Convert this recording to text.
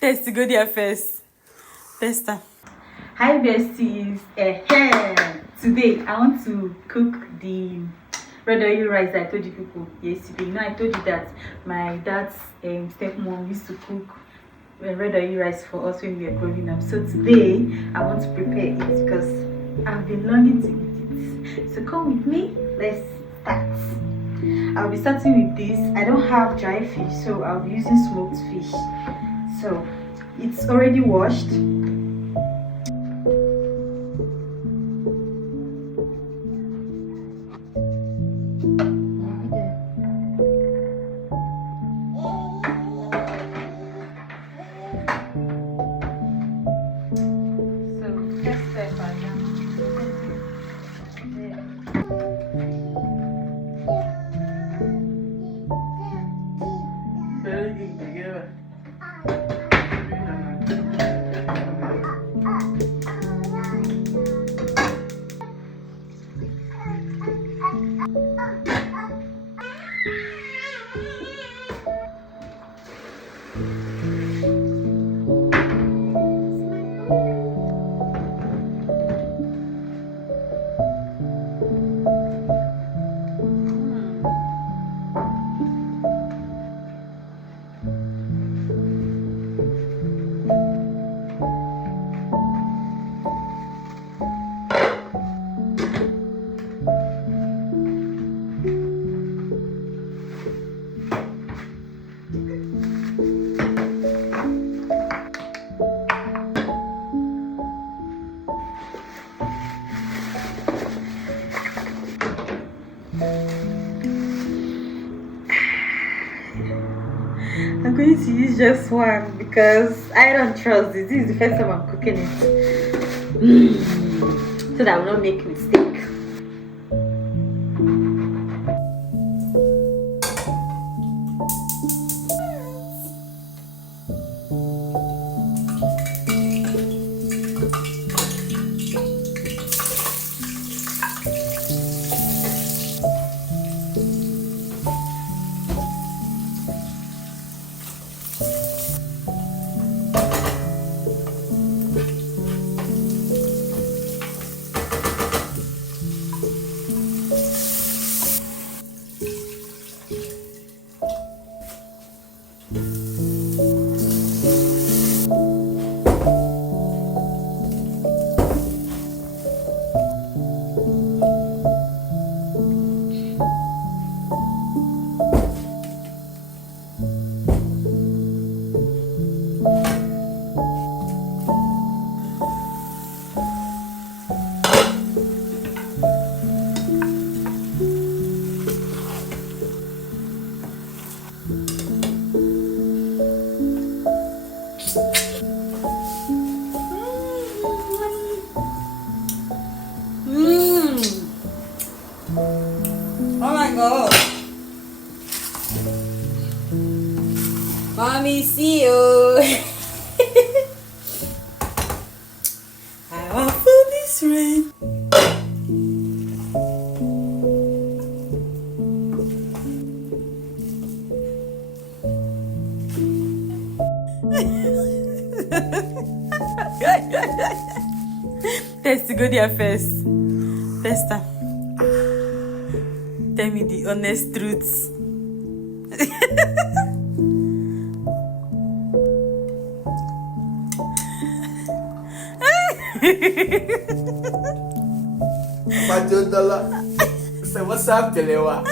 Test go there first. Tester. Hi besties. Today I want to cook the red oil rice I told you people yesterday. You know, I told you that my dad's stepmom used to cook red oil rice for us when we were growing up. So today I want to prepare it because I've been longing to eat it. So come with me, let's start. I'll be starting with this. I don't have dry fish, so I'll be using smoked fish. So it's already washed. I'm going to use just one because I don't trust this. This is the first time I'm cooking it. So that I will not make mistake. Oh my god. Mommy, see you. I want for this rain. Test go there first. Tester. Tell me the honest truth. What's up, Telewa?